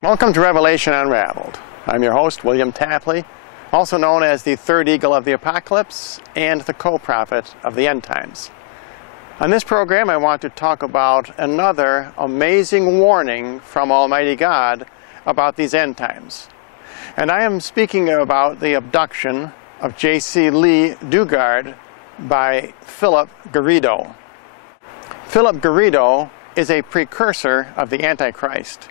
Welcome to Revelation Unraveled. I'm your host, William Tapley, also known as the third eagle of the apocalypse and the co-prophet of the end times. On this program, I want to talk about another amazing warning from Almighty God about these end times. And I am speaking about the abduction of Jaycee Lee Dugard by Felipe Garrido. Felipe Garrido is a precursor of the Antichrist.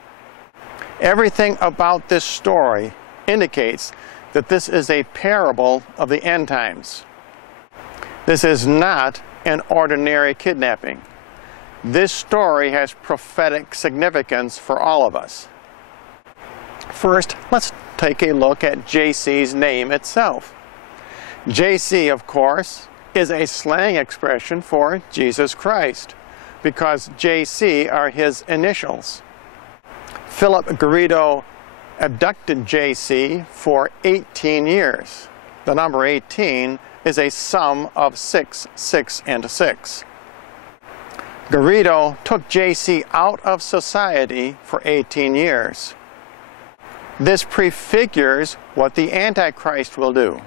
Everything about this story indicates that this is a parable of the end times. This is not an ordinary kidnapping. This story has prophetic significance for all of us. First, let's take a look at Jaycee's name itself. Jaycee, of course, is a slang expression for Jesus Christ, because JC are his initials. Felipe Garrido abducted Jaycee for 18 years. The number 18 is a sum of 6, 6, and 6. Garrido took Jaycee out of society for 18 years. This prefigures what the Antichrist will do.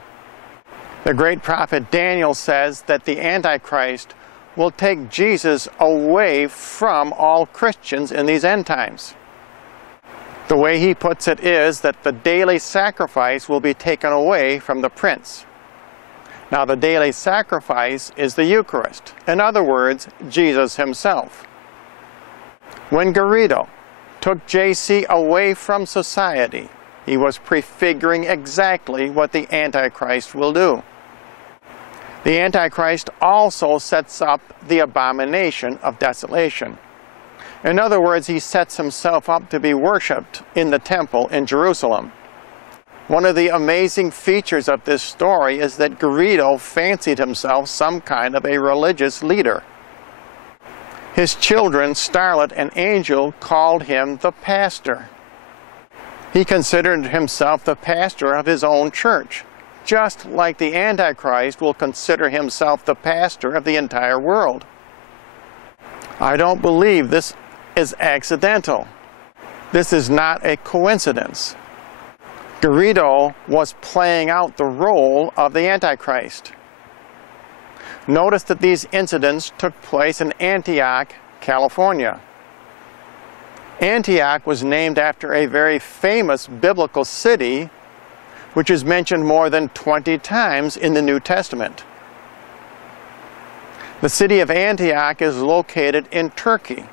The great prophet Daniel says that the Antichrist will take Jesus away from all Christians in these end times. The way he puts it is that the daily sacrifice will be taken away from the prince. Now, the daily sacrifice is the Eucharist. In other words, Jesus himself. When Garrido took Jaycee away from society, he was prefiguring exactly what the Antichrist will do. The Antichrist also sets up the abomination of desolation. In other words, he sets himself up to be worshipped in the temple in Jerusalem. One of the amazing features of this story is that Garrido fancied himself some kind of a religious leader. His children, Starlet and Angel, called him the pastor. He considered himself the pastor of his own church, just like the Antichrist will consider himself the pastor of the entire world. I don't believe this is accidental. This is not a coincidence. Garrido was playing out the role of the Antichrist. Notice that these incidents took place in Antioch, California. Antioch was named after a very famous biblical city, which is mentioned more than 20 times in the New Testament. The city of Antioch is located in Turkey,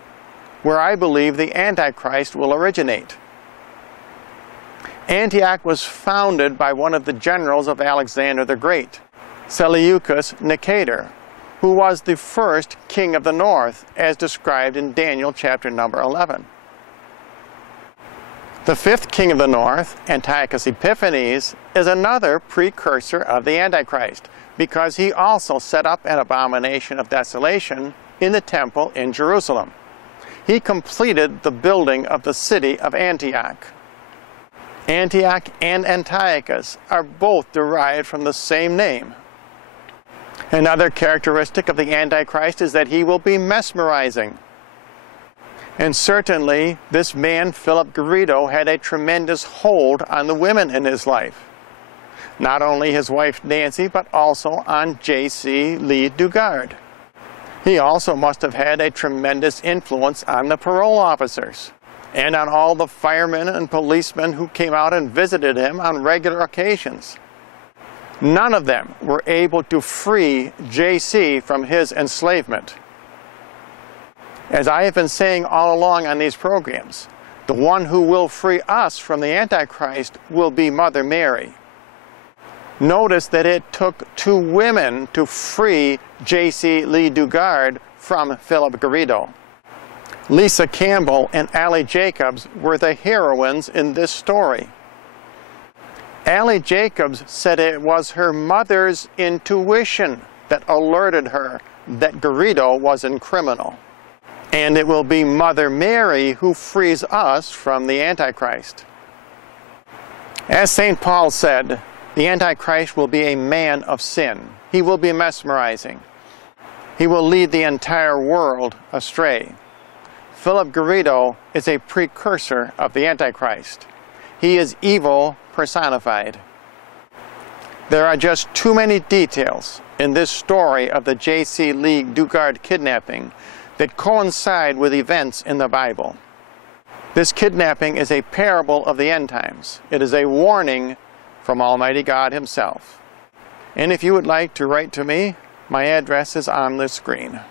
where I believe the Antichrist will originate. Antioch was founded by one of the generals of Alexander the Great, Seleucus Nicator, who was the first king of the north, as described in Daniel chapter number 11. The fifth king of the north, Antiochus Epiphanes, is another precursor of the Antichrist, because he also set up an abomination of desolation in the temple in Jerusalem. He completed the building of the city of Antioch. Antioch and Antiochus are both derived from the same name. Another characteristic of the Antichrist is that he will be mesmerizing. And certainly, this man, Felipe Garrido, had a tremendous hold on the women in his life. Not only his wife Nancy, but also on Jaycee Lee Dugard. He also must have had a tremendous influence on the parole officers and on all the firemen and policemen who came out and visited him on regular occasions. None of them were able to free Jaycee from his enslavement. As I have been saying all along on these programs, the one who will free us from the Antichrist will be Mother Mary. Notice that it took 2 women to free Jaycee Lee Dugard from Felipe Garrido. Lisa Campbell and Allie Jacobs were the heroines in this story. Allie Jacobs said it was her mother's intuition that alerted her that Garrido was a criminal. And it will be Mother Mary who frees us from the Antichrist. As St. Paul said, the Antichrist will be a man of sin. He will be mesmerizing. He will lead the entire world astray. Felipe Garrido is a precursor of the Antichrist. He is evil personified. There are just too many details in this story of the Jaycee Lee Dugard kidnapping that coincide with events in the Bible. This kidnapping is a parable of the end times. It is a warning from Almighty God Himself. And if you would like to write to me, my address is on the screen.